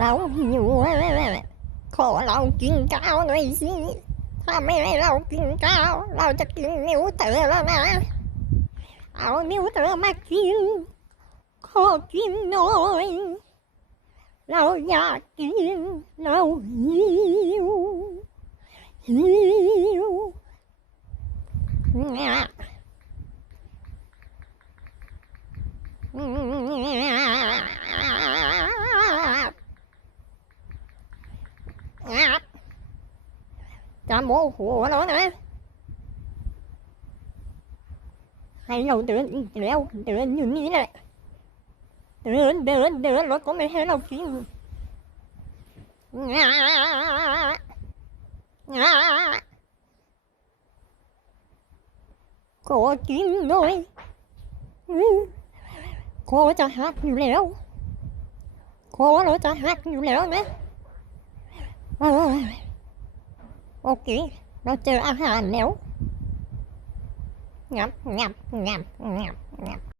เราหิวขอเรากินข้าวหน่อยสิถ้าไม่ให้เรากินข้าว เราจะกินนิ้วเต๋อแล้วนะ เอานิ้วเต๋อมากิน ขอกินหน่อย เราอยากกิน เราหิวหิวงะงั Cho bố của nó nữa Hay lâu từ từ lâu từ lâu như thế này. Từ lâu từ lâu từ lâu nó có mấy thế đầu chứ có Ngã. Chín rồi. Có cho hát nhiều léo Cô nó cho hát nhiều léo đấy ok nó chưa ăn hà nếu ngậm ngậm ngậm ngậm.